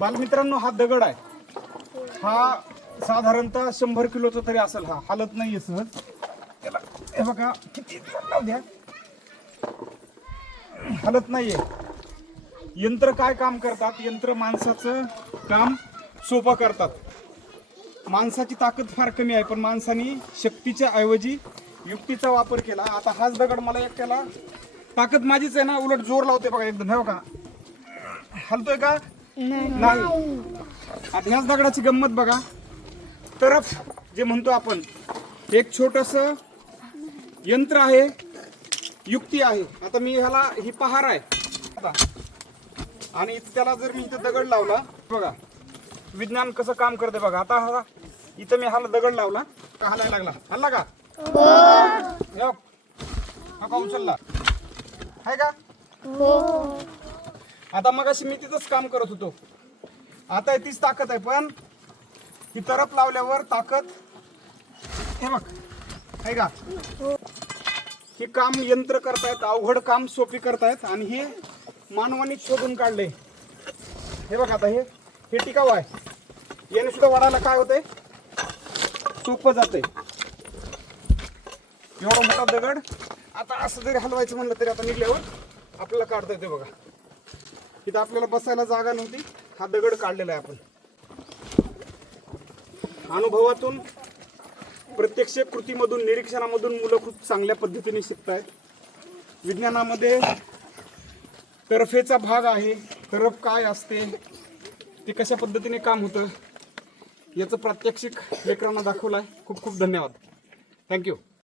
बालमित्रांनो हा दगड आहे. हा साधारणतः शंभर किलोचा तरी असेल. हा हालत नाहीये सहज. त्याला हे बघा किती लावू द्या. हालत नाहीये. यंत्र काय काम करतात? यंत्र माणसाचं काम सोपं करतात. माणसाची ताकद फार कमी आहे पण माणसाने शक्तीच्या ऐवजी युक्तीचा वापर केला. आता हाच दगड मला एकट्याला ताकद माझीच आहे ना उलट जोर लावते बघा एकदम. हे बघा. हलतोय का? नाही. आता ह्याच दगडाची गंमत बघा. तरफ जे म्हणतो आपण एक छोटस यंत्र आहे युक्ती आहे. आता मी ह्याला ही पहार आहे. आता आणि त्याला जर मी इथं दगड लावला बघा. विज्ञान कसं काम करते बघा. आता हा इथं मी हाला दगड लावला. का हलायला लागला? हल्ला का? हे. हा का उचलला? आहे का? आता मग अशी मी तिथंच काम करत होतो. आता तीच ताकद आहे पण ही तरफ लावल्यावर ताकद हे बघ आहे का? हे काम यंत्र करतायत अवघड काम सोपी करतायत आणि हे मानवाने शोधून काढले. हे बघ आता हे हे टिकाऊ आहे. याने सुद्धा वाढायला काय होतंय? सोपं जाते एवढा मोठा दगड आता असं जरी हलवायचं म्हणलं तरी आता निघल्यावर आपल्याला काढता येते बघा. तिथं आपल्याला बसायला जागा नव्हती. हा दगड काढलेला आहे आपण. अनुभवातून प्रत्यक्ष कृतीमधून निरीक्षणामधून मुलं खूप चांगल्या पद्धतीने शिकतायत. विज्ञानामध्ये तरफेचा भाग आहे तरफ काय असते ते कशा पद्धतीने काम होतं याचं प्रात्यक्षिक लेकरांना दाखवलं आहे खूप खूप धन्यवाद. थँक्यू